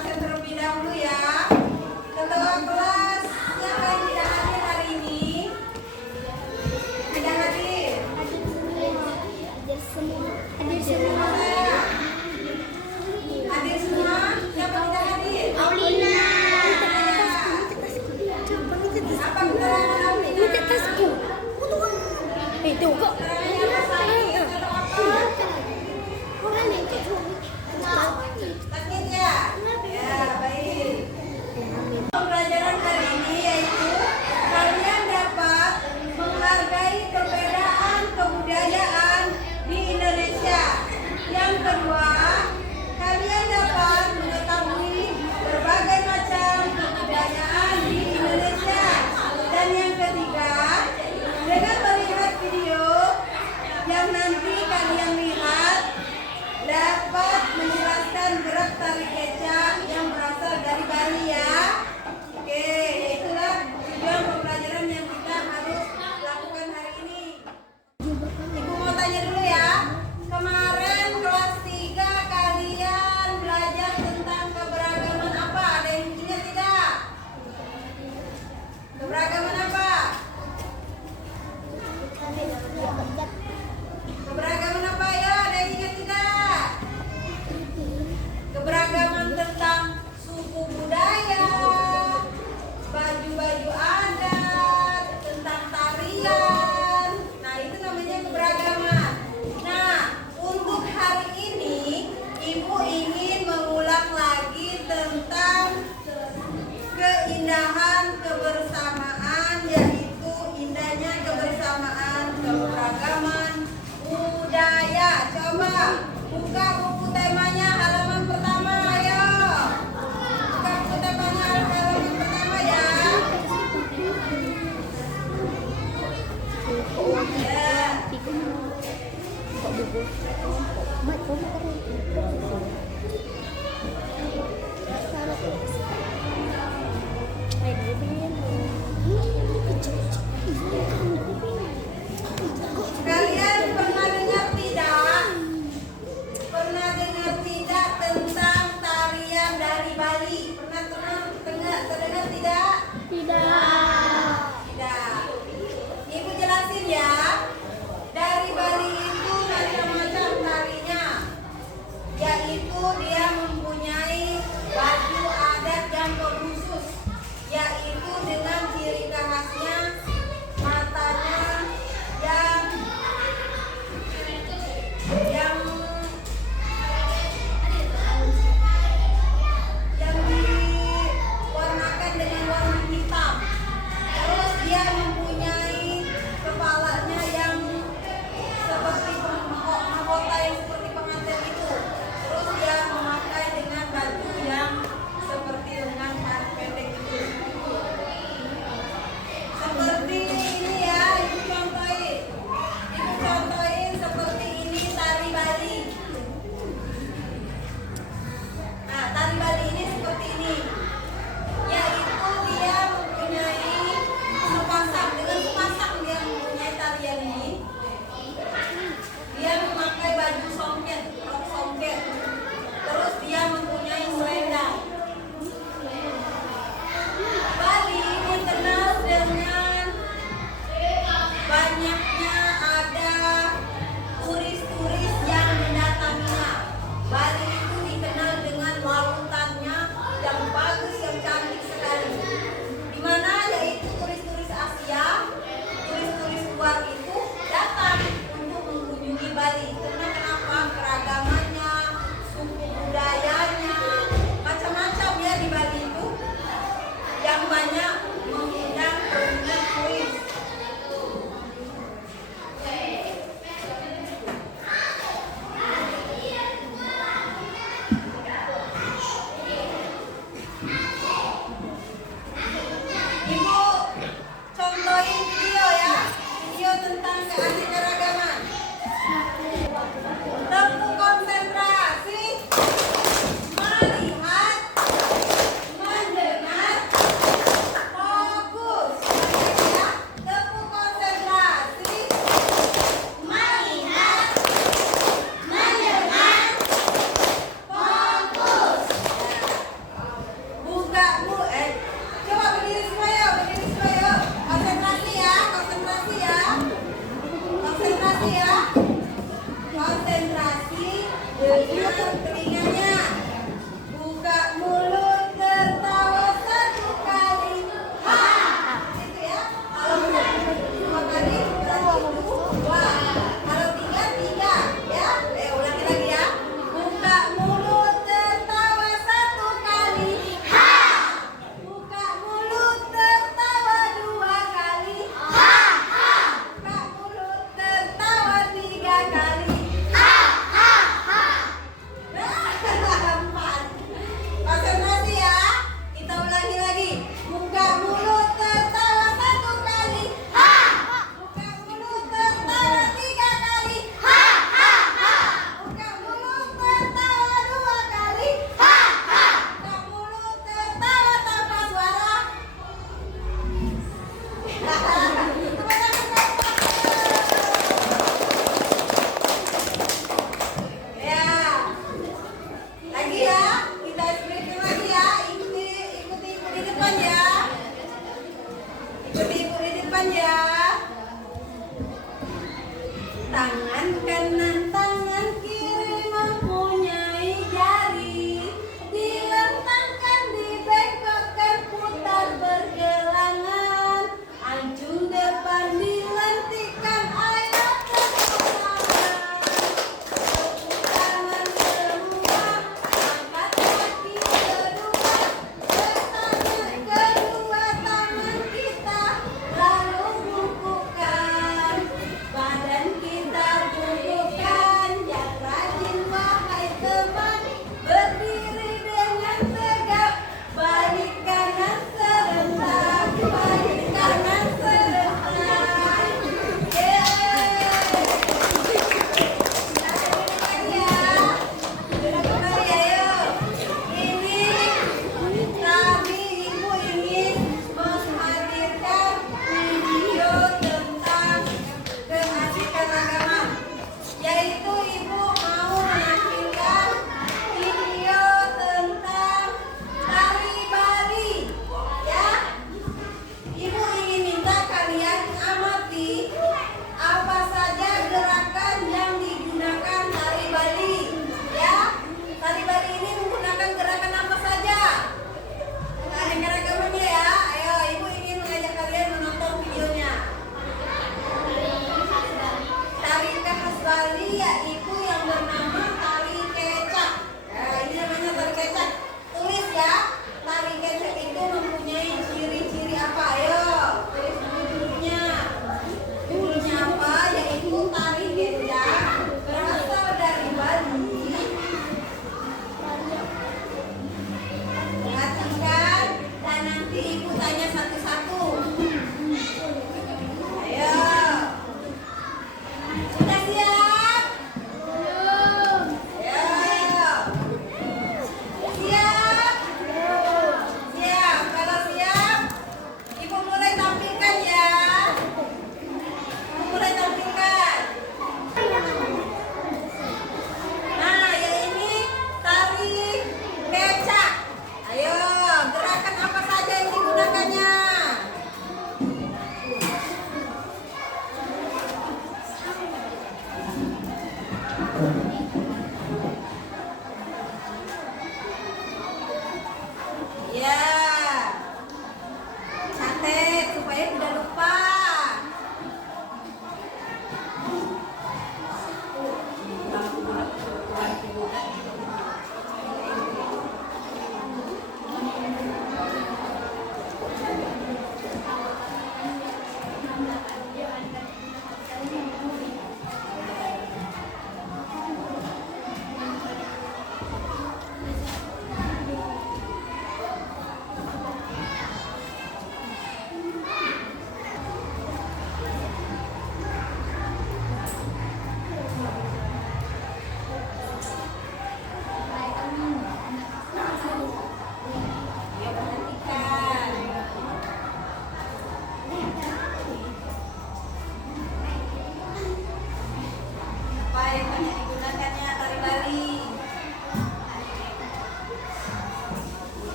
absen terlebih dahulu ya. Ketua kelas siapa yang tidak hadir hari ini? Tidak hadir. Hadir semua. Hadir semua. Siapa tidak hadir? Aulina. Apa keterangan Aulina? Itu kok. Keterangannya apa sakit atau apa? Sakit ya? Ya, baik. Pembelajaran kali ini yaitu kalian dapat menghargai perbedaan kebudayaan di Indonesia.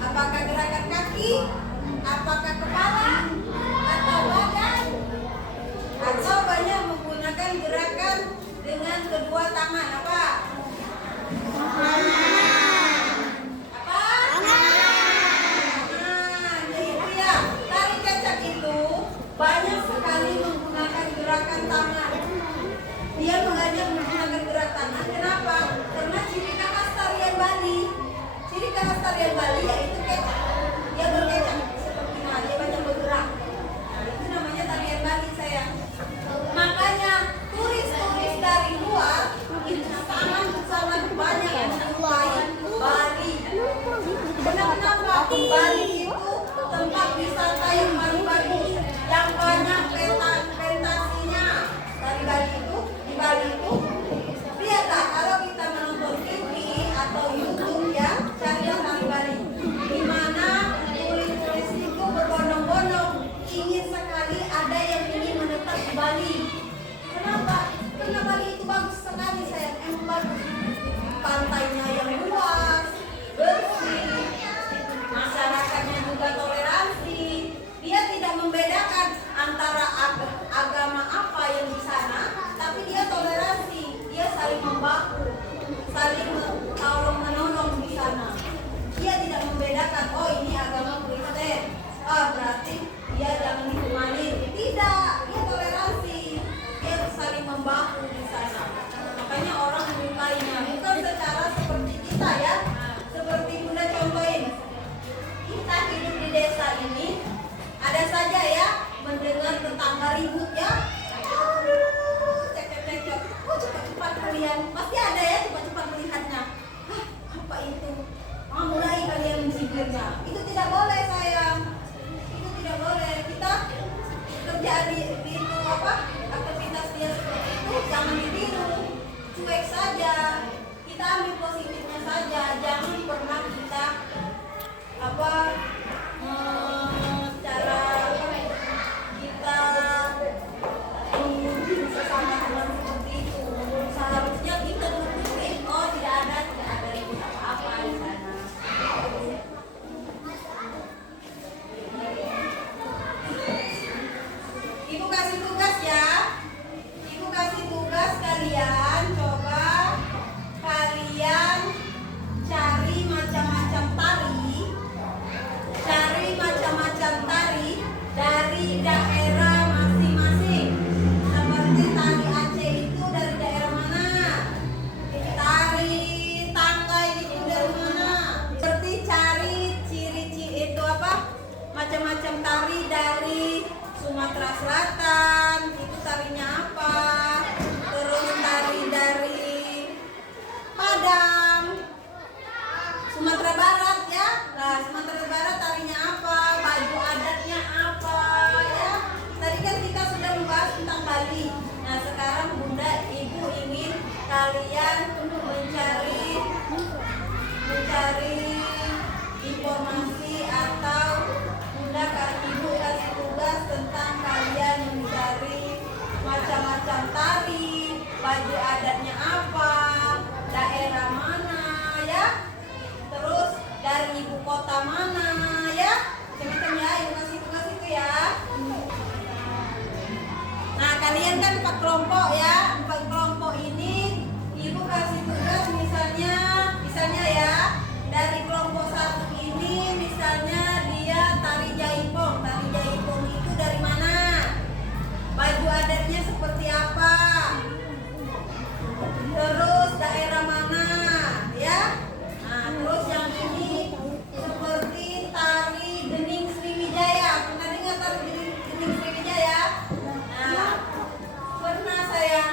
Apakah gerakan kaki? Apakah kepala? Atau badan? Atau banyak menggunakan gerakan dengan kedua tangan? Apa? Apa? Jadi itu ya, tari kecak itu banyak sekali menggunakan gerakan tangan. Dia mengajak menggunakan gerak tangan. Kenapa? Karena ciri khas tarian Bali. Ciri khas tarian Bali yaitu kecak. Dia berkecak seperti dia banyak bergerak. Nah, itu namanya tarian Bali sayang. Makanya turis-turis dari luar itu sangat banyak yang menyukai Bali. Kenapa? Bali itu tempat wisata yang paling bagus, yang banyak pentasnya. Dari Bali itu, di Bali itu, lihatlah kalau kita menonton TV atau YouTube ya, carilah tari Bali. Di mana turis-turis itu berbondong-bondong ingin sekali ada yang ingin menetap di Bali. Kenapa? Karena Bali itu bagus sekali sayang, emang bagus. Pantainya yang luas, bersih, masyarakatnya juga toleransi. Dia tidak membedakan antara agama apa yang di sana, tapi dia toleransi. Dia saling membaku, saling tolong menolong di sana. Dia tidak membedakan, oh ini agama Kristen, berarti dia jangan dihumanin. Tidak, dia toleransi. Dia saling membaku di sana. Makanya orang menyukainya. Bukan secara seperti kita ya, seperti Bunda contohin. Kita hidup di desa ini, ada saja ya mendengar tetangga ribut ya. Cekcok, oh cepat-cepat kalian. Pasti ada ya cepat-cepat melihatnya. Hah, apa itu? Mulai kalian mencibirnya. Itu tidak boleh sayang. Itu tidak boleh. Kita kerja di itu apa? Aktivitas dia seperti itu jangan ditiru. Cuek saja. Kita ambil positifnya saja. Jangan pernah kita apa cara kita sesama teman seperti itu. Seharusnya kita tunjukin, oh tidak ada ribut apa-apa di sana. Ibu kasih tugas ya. Ibu kasih tugas kalian, coba kalian cari macam-macam tari. Cari macam-macam tari dari daerah masing-masing. Seperti tari Aceh itu dari daerah mana? Tari Tanggai itu dari mana? Seperti cari ciri-ciri itu apa? Macam-macam tari dari Sumatera Selatan, itu tarinya apa? Terus tari dari Padang, Sumatera Barat ya. Nah, Sumatera Barat tarinya apa? Baju adatnya apa ya? Tadi kan kita sudah membahas tentang Bali. Nah, sekarang Bunda Ibu ingin kalian mencari informasi atau Bunda Ibu kasih tugas tentang kalian mencari macam-macam tari, baju adatnya apa, daerah mana ya? Terus dari ibu kota mana ya? Macam-macam ya, ibu kasih tugas itu ya. Nah, kalian kan 4 kelompok ya. 4 kelompok ini ibu kasih tugas misalnya ya, dari kelompok 1 ini misalnya dia tari jaipong. Tari jaipong itu dari mana? Baju adatnya seperti apa? Terus daerah mana ya? Nah, terus yang ini seperti tari Dening Sriwijaya. Pernah dengar tari Dening Sriwijaya? Nah, pernah saya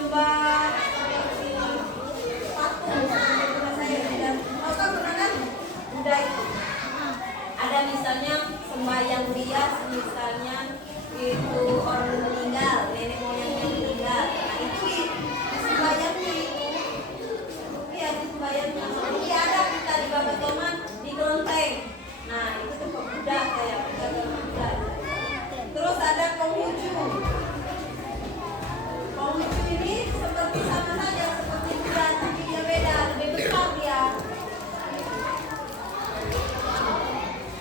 menyembah seperti patung seperti saya dan maka kan Buddha itu ada misalnya sembahyang dia misalnya itu orang meninggal, nenek moyangnya meninggal. Nah itu di sembahyangnya itu, iya di sembahyangnya. Seperti ada kita di Babat Toman di kelenteng. Nah itu tuh Buddha kayak Buddha. Terus ada Konghucu. Konghucu ini seperti sama saja seperti Buddha, tapi dia beda, lebih besar dia.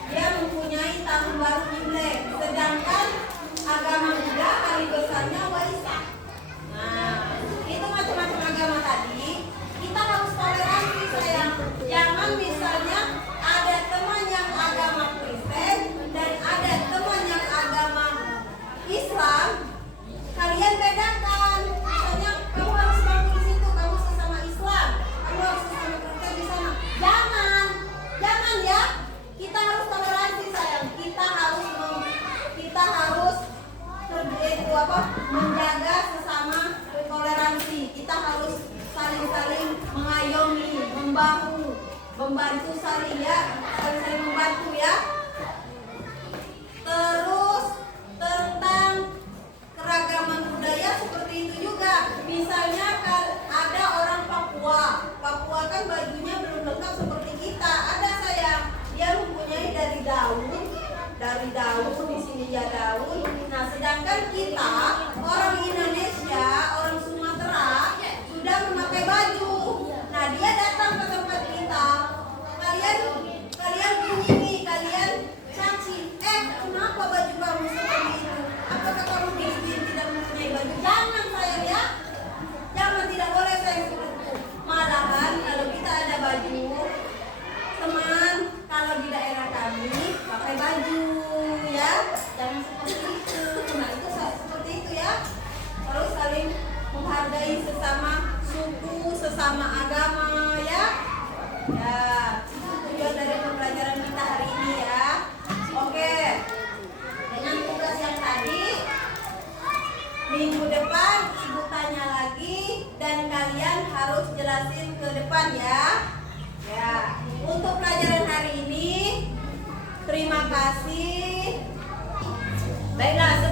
Dia mempunyai tahun baru Imlek, sedangkan agama Buddha hari besarnya Waisak. Nah, itu macam-macam agama tadi. Kita harus toleransi sayang. Jangan misalnya ada teman yang agama Kristen dan ada teman yang agama Islam. Kalian bedakan. Misalnya kamu harus mampu di situ, kamu sesama Islam, kamu harus sesama Kristen di sana. Jangan ya. Kita harus toleransi sayang. Kita harus menjaga sesama toleransi. Kita harus saling-saling mengayomi, membantu saling ya, saling membantu ya. Terus tentang keragaman budaya seperti itu juga. Misalnya ada orang Papua kan bajunya belum lengkap seperti kita. Ada sayang, dia mempunyai dari daun di sini ya daun. Nah, sedangkan kita orang Indonesia, orang Sumatera sudah memakai baju. Nah, dia datang ke tempat kita. Kalian bunyi, kalian caci. Kenapa baju kamu seperti itu? Apakah kamu miskin tidak mempunyai baju? Jangan sayang ya. Jangan, tidak boleh sayang seperti itu. Malahan kalau kita ada baju, teman, kalau di daerah kami pakai baju ya, jangan seperti itu. Nah itu seperti itu ya. Terus saling menghargai sesama suku, sesama agama ya. Ya, itu tujuan dari pembelajaran kita hari ini ya. Oke, dengan tugas yang tadi, minggu depan ibu tanya lagi dan kalian harus jelasin ke depan ya. Ya, untuk pelajaran hari ini terima kasih. Baiklah,